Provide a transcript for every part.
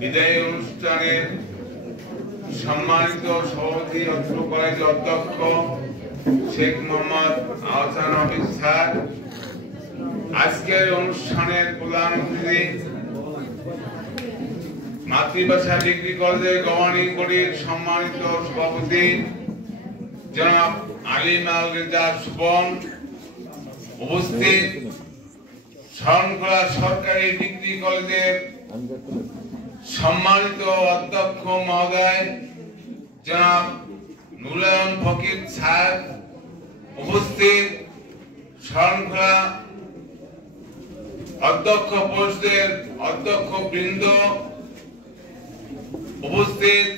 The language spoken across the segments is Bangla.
বিদায়ী অনুষ্ঠানের সম্মানিত সভাপতি অত্র কলেজের অধ্যক্ষ শেখ মোহাম্মদ আহসান হাফিজ স্যার, আজকের অনুষ্ঠানের প্রধান অতিথি মাতৃভাষা ডিগ্রি কলেজের গভর্নিং বডির সম্মানিত সভাপতি জনাব আলিম আল রেজা সুবন, উপস্থিত শরণখোলা সরকারি ডিগ্রি কলেজের সম্মানিত অধ্যক্ষ মহোদয় জনাব নুরুল ফকির স্যার, উপস্থিত শরণখোলা অধ্যক্ষ পরিষদের অধ্যক্ষ বৃন্দ, উপস্থিত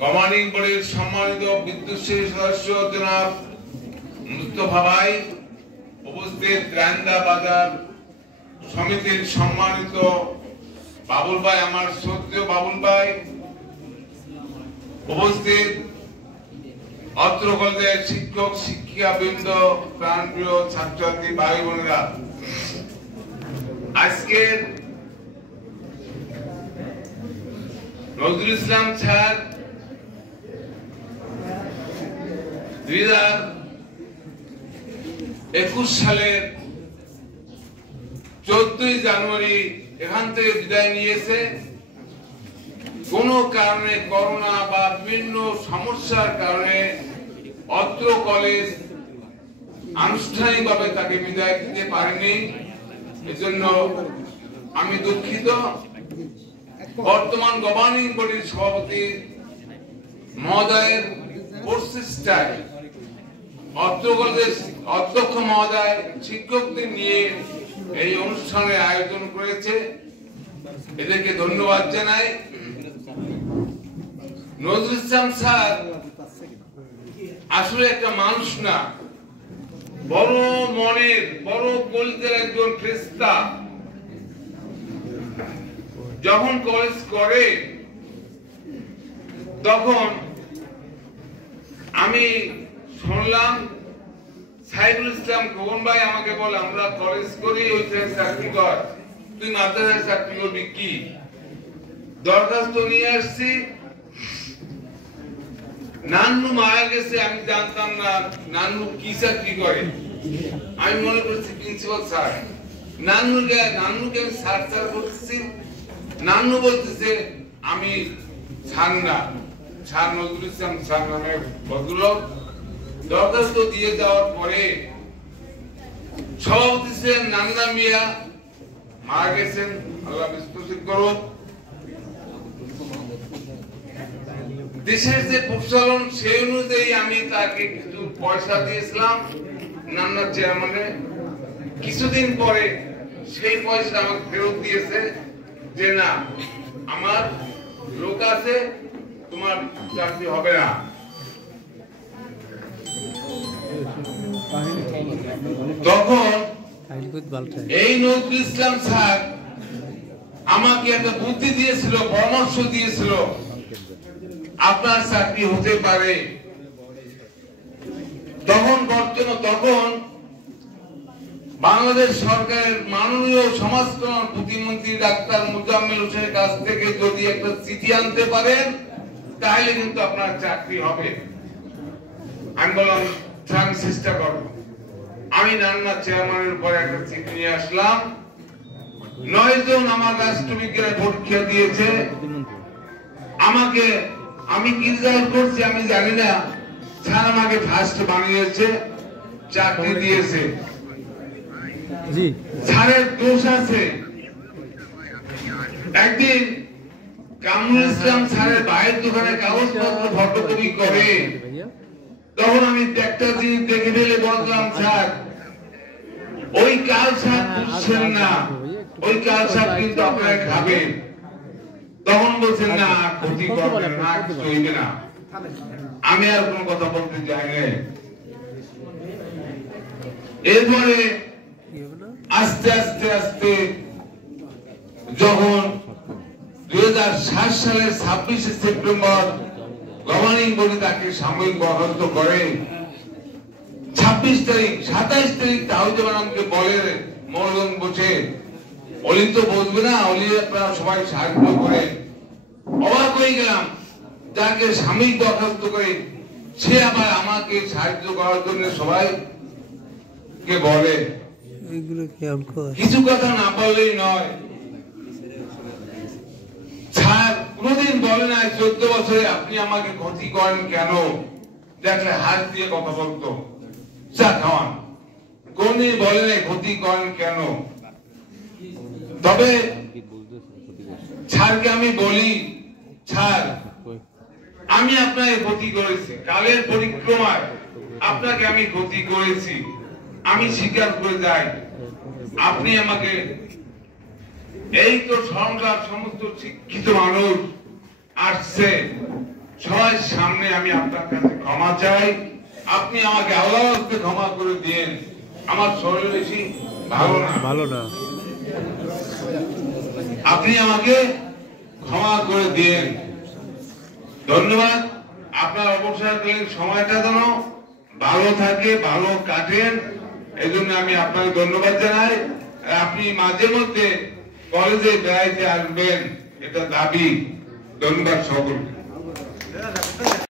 গভর্নিং বডির সম্মানিত বিদ্যুৎশীল সদস্য জনাব মুস্তফা ভাই, উপস্থিত রান্দা বাজার সমিতির সম্মানিত বাবুল ভাই, আমার শ্রদ্ধেয় বাবুল ভাই, উপস্থিত অত্র কলেজের শিক্ষক শিক্ষিকা বৃন্দ, প্রাণপ্রিয় ছাত্রছাত্রী ভাই বোনেরা, আজকের নজরুল ইসলাম স্যার 2021 সালের 14 জানুয়ারি এখান থেকে বিদায় নিয়েছে। কোন কারণে করোনা বা বিভিন্ন সমস্যার কারণে অত্র কলেজ আনুষ্ঠানিকভাবে তাকে বিদায় দিতে পারেনি, এজন্য আমি দুঃখিত। বর্তমান গভর্নিং বডির সভাপতি মহোদয়ের প্রচেষ্টায় অত্র কলেজের অধ্যক্ষ মহোদয় শিক্ষকদের নিয়ে এই অনুষ্ঠানের আয়োজন করেছে, এদেরকে ধন্যবাদ জানাই। নজরুল ইসলাম স্যার আসলে একটা মানুষ না, বড় মনের বড় কলিজার একজন ফেরেশতা। যখন কলেজ করে তখন আমি শুনলাম সাইদুল ইসলাম খোকন ভাই আমাকে বলে, আমরা কলেজ করি ওইখানে চাকরি কর, তুই মাদ্রাসায় চাকরি করবি কি? দরখাস্ত নিয়ে আসছি। নান্নু মারা গেছে, আমি জানতাম না নান্নু কি চাকরি করে। আমি মনে করছি প্রিন্সিপাল স্যার। নান্নুকে আমি স্যার স্যার করতেছি। নান্নু বলতেছে আমি স্যার না, স্যার নজরুল ইসলাম স্যার নামে ভদ্রলোক। দরখাস্ত দিয়ে যাওয়ার পরে সভাপতি ছিলেন নান্না মিয়া, মারা গেছেন, আল্লাহ বিস্তৃত করুন। দেশের যে প্রচলন সেই অনুযায়ী আমি তাকে কিছু পয়সা দিয়েছিলাম নান্না চেয়ারম্যানে। কিছুদিন পরে সেই পয়সা আমাকে ফেরত দিয়েছে যে না, আমার লোক আছে, তোমার চাকরি হবে না। তখন এই নজরুল ইসলাম স্যার আমাকে একটা বুদ্ধি দিয়েছিল, পরামর্শ দিয়েছিল, আপনার চাকরি হতে পারে। তখন বাংলাদেশ সরকারের মাননীয় সমাজ কল্যাণ প্রতিমন্ত্রী ডাক্তার মুজাম্মেল হোসেনের কাছ থেকে যদি একটা চিঠি আনতে পারেন তাহলে কিন্তু আপনার চাকরি হবে। আমি বললাম আমি চেষ্টা করব। আমি নান্না চেয়ারম্যানের উপরে একটা চিঠি নিয়ে আসলাম। 9 জন আমার রাষ্ট্রবিজ্ঞানের পরীক্ষা দিয়েছে। আমাকে, আমি কি রেজাল্ট করছি আমি জানি না, স্যার আমাকে ফার্স্ট বানিয়েছে, চাকরি দিয়েছে। স্যারের দোষ আছে। একদিন কামরুল ইসলাম স্যারের ভাইয়ের দোকানে কাগজপত্র ফটোকপি করে, তখন আমি একটা জিনিস দেখে ফেলে বললাম, স্যার ওই কাল সাপ বুঝছেন না, ওই কাল সাপ কিন্তু আপনারা খাবেন। তখন বলছেন না, ক্ষতি করবেন না, কিছু হইবে না। আমি আর কোনো কথা বলতে চাই না। এরপরে আস্তে আস্তে আস্তে যখন 2007 সালের 26 সেপ্টেম্বর গভর্নিং বডি তাকে সাময়িক বরখাস্ত করে, 26 তারিখ 27 তারিখ তাহিদুল আমাকে বলে মরণ বসে অলি তো বসবে না, অলি আপনারা সবাই সাহায্য করে। অবাক হয়ে গেলাম, যাকে স্বামী দরখাস্ত করে সে আবার আমাকে সাহায্য করার জন্য সবাই কে বলে। কিছু কথা না বললেই নয়। স্যার কোনদিন বলে নাই 14 বছরে আপনি আমাকে ক্ষতি করেন কেন, দেখলে হাত দিয়ে কথা বলতো, চা খাওয়ান, কোনদিন বলে নাই ক্ষতি করেন কেন। তবে স্যারকে আমি বলি, স্যার আমি আপনাকে ক্ষতি করেছি, কালের পরিক্রমায় আপনাকে আমি ক্ষতি করেছি, আমি স্বীকার করে যাই। আপনি আমাকে এই তো সংসার সমস্ত শিক্ষিত মানুষ আসছে সবাই সামনে, আমি আপনার কাছে ক্ষমা চাই। আপনি আমাকে আল্লাহর হস্তে ক্ষমা করে দিন। আমার শরীর বেশি ভালো না, আপনি আমাকে ক্ষমা করে দিন। ধন্যবাদ। আপনার অবসরকালীন সময়টা যেন ভালো থাকে, ভালো কাটেন, এই জন্য আমি আপনাকে ধন্যবাদ জানাই। আপনি মাঝে মধ্যে কলেজে বেড়াইতে আসবেন, এটা দাবি। ধন্যবাদ সকলকে।